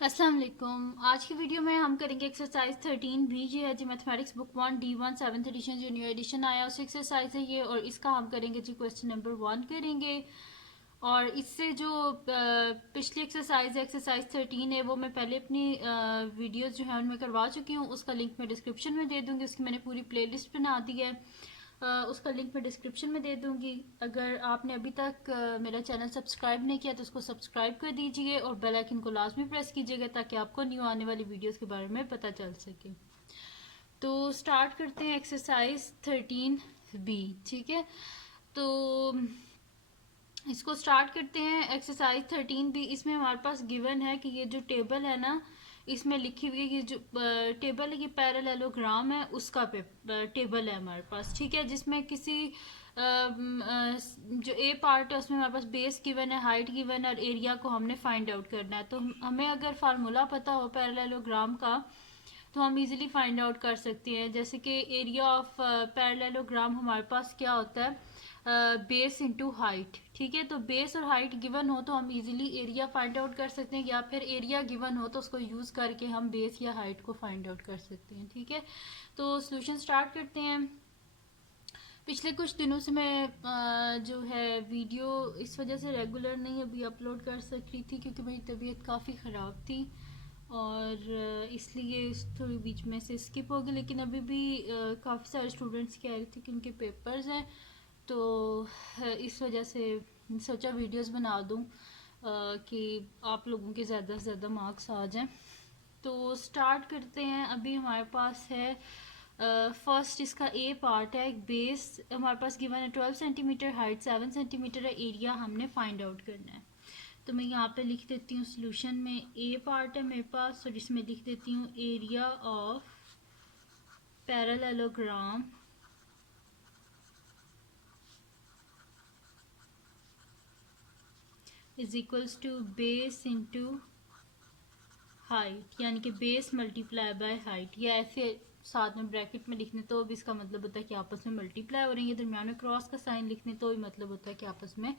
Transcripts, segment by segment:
अस्सलाम वालेकुम। आज की वीडियो में हम करेंगे एक्सरसाइज 13 भी। ये है जी mathematics book 1 D1 7th edition जो न्यू एडिशन आया उस एक्सरसाइज है ये, और इसका हम करेंगे जी क्वेश्चन नंबर 1 करेंगे। और इससे जो पिछली एक्सरसाइज है एक्सरसाइज 13 है वो मैं पहले अपनी वीडियोस जो है उनमें करवा चुकी हूँ। उसका लिंक मैं डिस्क्रिप्शन में दे दूँगी। उसकी मैंने पूरी प्लेलिस्ट बना दी है। उसका लिंक मैं डिस्क्रिप्शन में दे दूंगी। अगर आपने अभी तक मेरा चैनल सब्सक्राइब नहीं किया तो उसको सब्सक्राइब कर दीजिए और बेल आइकन को लाजमी प्रेस कीजिएगा ताकि आपको न्यू आने वाली वीडियोस के बारे में पता चल सके। तो स्टार्ट करते हैं एक्सरसाइज 13 B। ठीक है, तो इसको स्टार्ट करते हैं। एक्सरसाइज 13 B इसमें हमारे पास गिवन है कि ये जो टेबल है ना, इसमें लिखी हुई ये जो टेबल है ये पैरेललोग्राम है, उसका टेबल है हमारे पास। ठीक है, जिसमें किसी जो ए पार्ट है उसमें हमारे पास बेस गिवन है, हाइट गिवन है और एरिया को हमने फाइंड आउट करना है। तो हमें अगर फार्मूला पता हो पैरेललोग्राम का तो हम इजीली फाइंड आउट कर सकते हैं। जैसे कि एरिया ऑफ पैरेललोग्राम हमारे पास क्या होता है, बेस इंटू हाइट। ठीक है, तो बेस और हाइट गिवन हो तो हम इजीली एरिया फाइंड आउट कर सकते हैं, या फिर एरिया गिवन हो तो उसको यूज करके हम बेस या हाइट को फाइंड आउट कर सकते हैं। ठीक है, तो सॉल्यूशन स्टार्ट करते हैं। पिछले कुछ दिनों से मैं जो है वीडियो इस वजह से रेगुलर नहीं अभी अपलोड कर सक रही थी क्योंकि मेरी तबीयत काफ़ी ख़राब थी और इसलिए थोड़ी बीच में से स्किप हो गई। लेकिन अभी भी काफ़ी सारे स्टूडेंट्स कह रहे थे कि उनके पेपर्स हैं, तो इस वजह से सोचा वीडियोस बना दूं कि आप लोगों के ज़्यादा से ज़्यादा मार्क्स आ जाएं। तो स्टार्ट करते हैं। अभी हमारे पास है फर्स्ट इसका ए पार्ट है, एक बेस हमारे पास गिवन है 12 सेंटीमीटर, हाइट 7 सेंटीमीटर है, एरिया हमने फाइंड आउट करना है। तो मैं यहाँ पे लिख देती हूँ सोल्यूशन में ए पार्ट है मेरे पास और इसमें लिख देती हूँ area of parallelogram is equals to base into height, यानी कि बेस मल्टीप्लाई बाय हाइट, या ऐसे साथ में ब्रैकेट में लिखने तो भी इसका मतलब होता है कि आपस में मल्टीप्लाई हो रही है। दरम्यान में क्रॉस का साइन लिखने तो भी मतलब होता है कि आपस में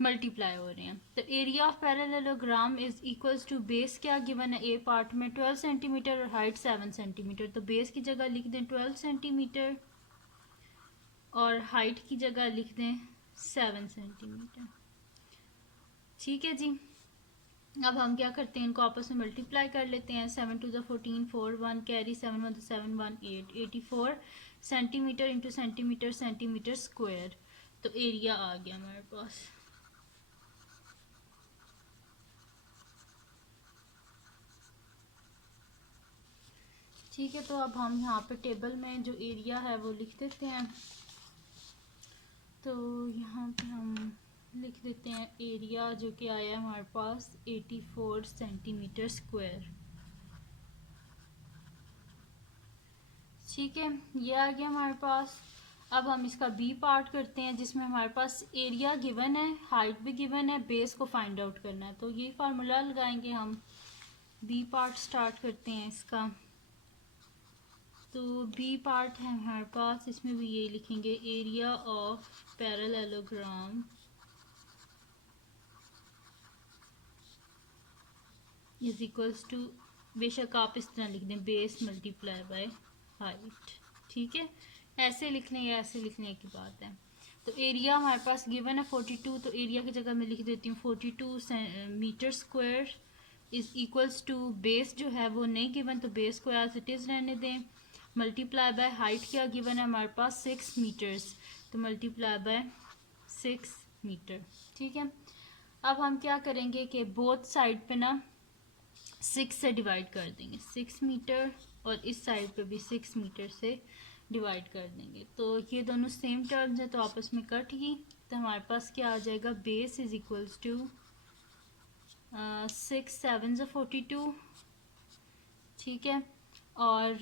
मल्टीप्लाई हो रहे हैं। तो area of parallelogram is equals to base क्या गिवन है ए पार्ट में 12 सेंटीमीटर और हाइट 7 सेंटीमीटर। तो बेस की जगह लिख दें 12 सेंटीमीटर और हाइट की जगह लिख दें 7 सेंटीमीटर। ठीक है जी, अब हम क्या करते हैं, इनको आपस में मल्टीप्लाई कर लेते हैं। 7 टू द 14, 4 1 carry 7 1 7 1 8, 84 centimetre into centimetre centimetre square. तो एरिया आ गया हमारे पास। ठीक है, तो अब हम यहाँ पे टेबल में जो एरिया है वो लिख देते हैं। तो यहाँ पे हम लिख देते हैं एरिया जो कि आया है हमारे पास 84 सेंटीमीटर स्क्वायर। ठीक है, ये आ गया हमारे पास। अब हम इसका बी पार्ट करते हैं जिसमें हमारे पास एरिया गिवन है, हाइट भी गिवन है, बेस को फाइंड आउट करना है। तो ये फार्मूला लगाएंगे हम। बी पार्ट स्टार्ट करते हैं इसका। तो बी पार्ट है हमारे पास, इसमें भी ये लिखेंगे area of parallelogram is equals to, बेशक आप इस तरह लिख दें बेस मल्टीप्लाई बाय हाइट। ठीक है, ऐसे लिख लें या ऐसे लिखने की बात है। तो एरिया हमारे पास गिवन है 42, तो एरिया की जगह मैं लिख देती हूँ 42 metre square is equals to, base जो है वो नहीं गिवन तो बेस को एज इट इज़ रहने दें, मल्टीप्लाई बाय हाइट क्या गिवन है हमारे पास 6 मीटर्स, तो मल्टीप्लाई बाय 6 मीटर। ठीक है, अब हम क्या करेंगे कि बोथ साइड पे ना 6 से डिवाइड कर देंगे, 6 मीटर, और इस साइड पे भी 6 मीटर से डिवाइड कर देंगे। तो ये दोनों सेम टर्म्स हैं तो आपस में कट गई। तो हमारे पास क्या आ जाएगा, बेस इज इक्वल्स टू 6 7 42। ठीक है, और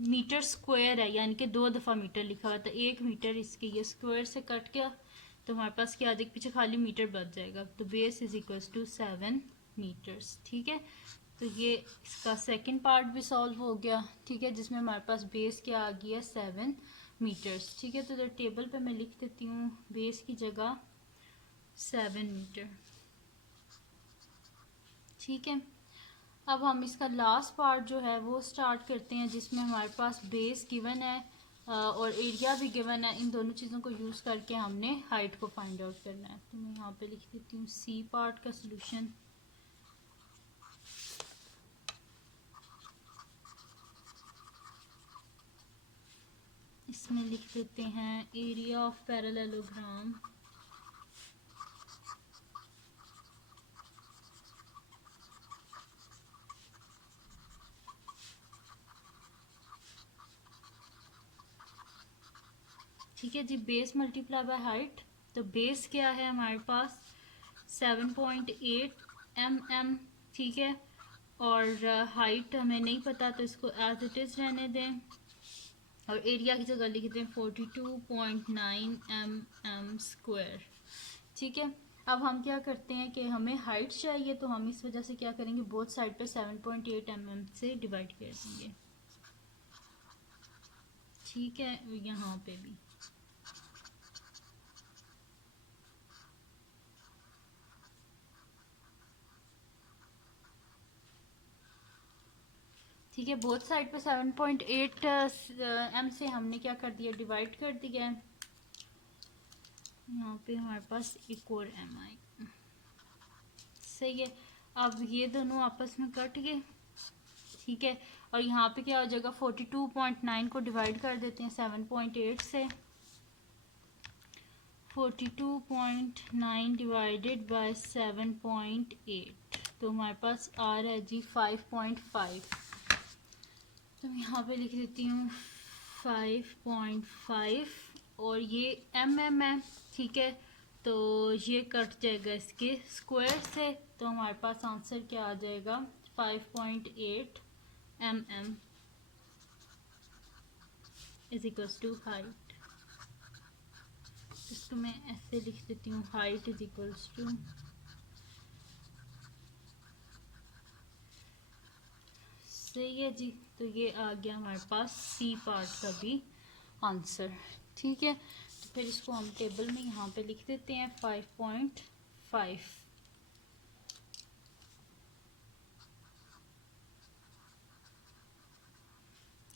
मीटर स्क्वायर है यानी कि 2 दफ़ा मीटर लिखा हुआ था, 1 मीटर इसके ये स्क्वायर से कट गया तो हमारे पास क्या आ जाएगा, पीछे खाली मीटर बच जाएगा। तो base is equals to 7 metres. ठीक है, तो ये इसका सेकंड पार्ट भी सॉल्व हो गया। ठीक है, जिसमें हमारे पास बेस क्या आ गया 7 मीटर्स। ठीक है, तो टेबल पे मैं लिख देती हूँ बेस की जगह 7 मीटर। ठीक है, अब हम इसका लास्ट पार्ट जो है वो स्टार्ट करते हैं, जिसमें हमारे पास बेस गिवन है और एरिया भी गिवन है। इन दोनों चीज़ों को यूज़ करके हमने हाइट को फाइंड आउट करना है। तो मैं यहाँ पे लिख देती हूँ सी पार्ट का सलूशन। इसमें लिख देते हैं एरिया ऑफ पैरेललोग्राम ठीक है जी, बेस मल्टीप्लाई बाय हाइट। तो बेस क्या है हमारे पास 7.8 mm, ठीक है, और हाइट हमें नहीं पता तो इसको एज इट इज़ रहने दें, और एरिया की जगह लिख दें 42.9 mm स्क्वायर। ठीक है, अब हम क्या करते हैं कि हमें हाइट चाहिए, तो हम इस वजह से क्या करेंगे, बोथ साइड पे 7.8 mm से डिवाइड कर देंगे। ठीक है, यहाँ पे भी ठीक है, बोथ साइड पे 7.8 m से हमने क्या कर दिया, डिवाइड कर दिया है। यहाँ पे हमारे पास एक और m आई, सही है। अब ये दोनों आपस में कट गए, ठीक है, और यहाँ पे क्या हो जाएगा, 42.9 को डिवाइड कर देते हैं 7.8 से। 42.9 डिवाइडेड बाय 7.8, तो हमारे पास आ रहा है जी 5.5। तो मैं यहाँ पे लिख देती हूँ 5.5, और ये mm है, ठीक है, तो ये कट जाएगा इसके स्क्वायर से, तो हमारे पास आंसर क्या आ जाएगा 5.8 mm is equals to height. इसको मैं ऐसे लिख देती हूँ, हाइट इज इक्वल्स टू सही है जी। तो ये आ गया हमारे पास सी पार्ट का भी आंसर। ठीक है, तो फिर इसको हम टेबल में यहाँ पे लिख देते हैं 5.5।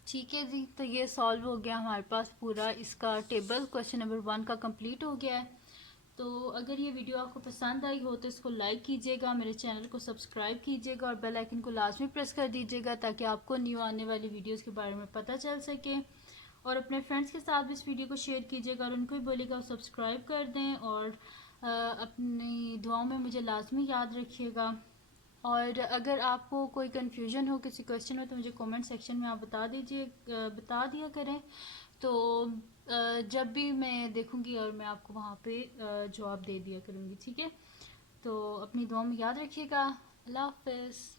ठीक है जी, तो ये सॉल्व हो गया हमारे पास पूरा इसका टेबल, क्वेश्चन नंबर 1 का कंप्लीट हो गया है। तो अगर ये वीडियो आपको पसंद आई हो तो इसको लाइक कीजिएगा, मेरे चैनल को सब्सक्राइब कीजिएगा और बेल आइकन को लाजमी प्रेस कर दीजिएगा, ताकि आपको न्यू आने वाली वीडियोस के बारे में पता चल सके। और अपने फ्रेंड्स के साथ भी इस वीडियो को शेयर कीजिएगा और उनको भी बोलिएगा सब्सक्राइब कर दें, और अपनी दुआओं में मुझे लाजमी याद रखिएगा। और अगर आपको कोई कन्फ्यूजन हो किसी क्वेश्चन में तो मुझे कमेंट सेक्शन में आप बता दिया करें, तो जब भी मैं देखूंगी और मैं आपको वहाँ पे जवाब दे दिया करूँगी। ठीक है, तो अपनी दुआ में याद रखिएगा। अल्लाह हाफ़िज़।